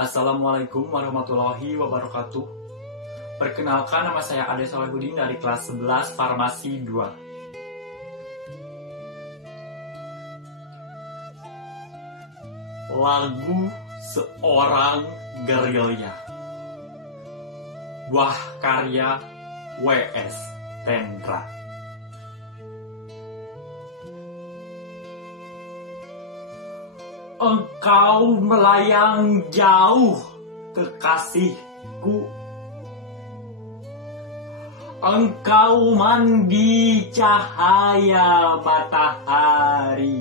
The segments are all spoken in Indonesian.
Assalamualaikum warahmatullahi wabarakatuh. Perkenalkan, nama saya Ade Salahudin dari kelas 11 Farmasi 2. Lagu Seorang Gerilya, buah karya W.S. Tendra. Engkau melayang jauh, kekasihku. Engkau mandi cahaya matahari.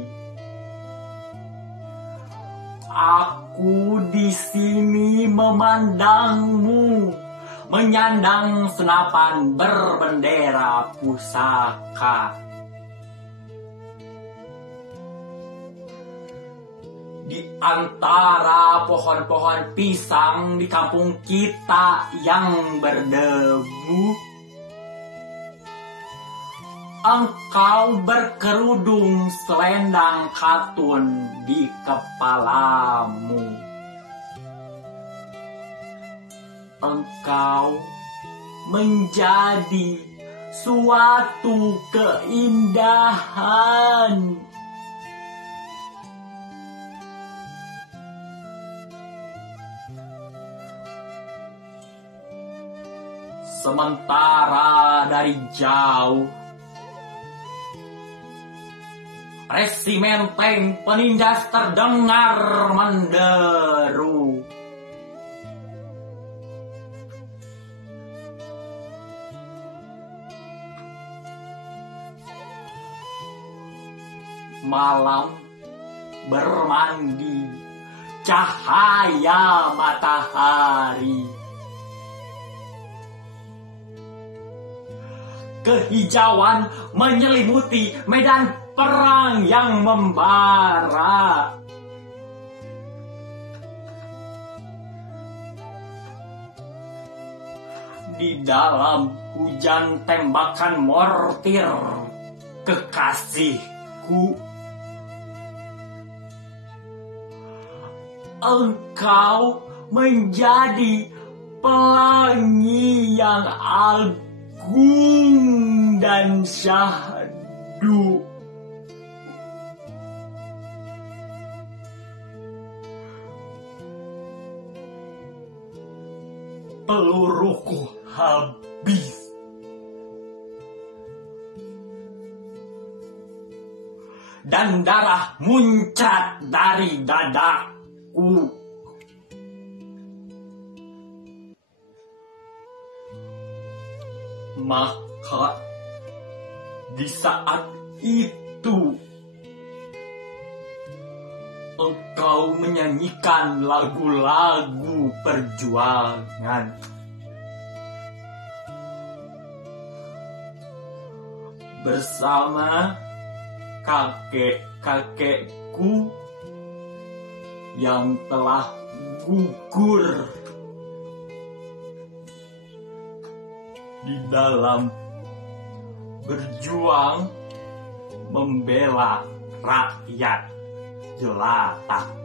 Aku di sini memandangmu, menyandang senapan berbendera pusaka. Di antara pohon-pohon pisang di kampung kita yang berdebu, engkau berkerudung selendang katun di kepalamu. Engkau menjadi suatu keindahan. Sementara dari jauh, resimen tank penindas terdengar menderu. Malam bermandi cahaya matahari. Kehijauan menyelimuti medan perang yang membara. Di dalam hujan tembakan mortir, kekasihku, engkau menjadi pelangi yang agung dan syahdu. Peluruku habis. Dan darah muncrat dari dadaku. Maka di saat itu engkau menyanyikan lagu-lagu perjuangan. Bersama kakek-kakekku yang telah gugur di dalam berjuang membela rakyat jelata.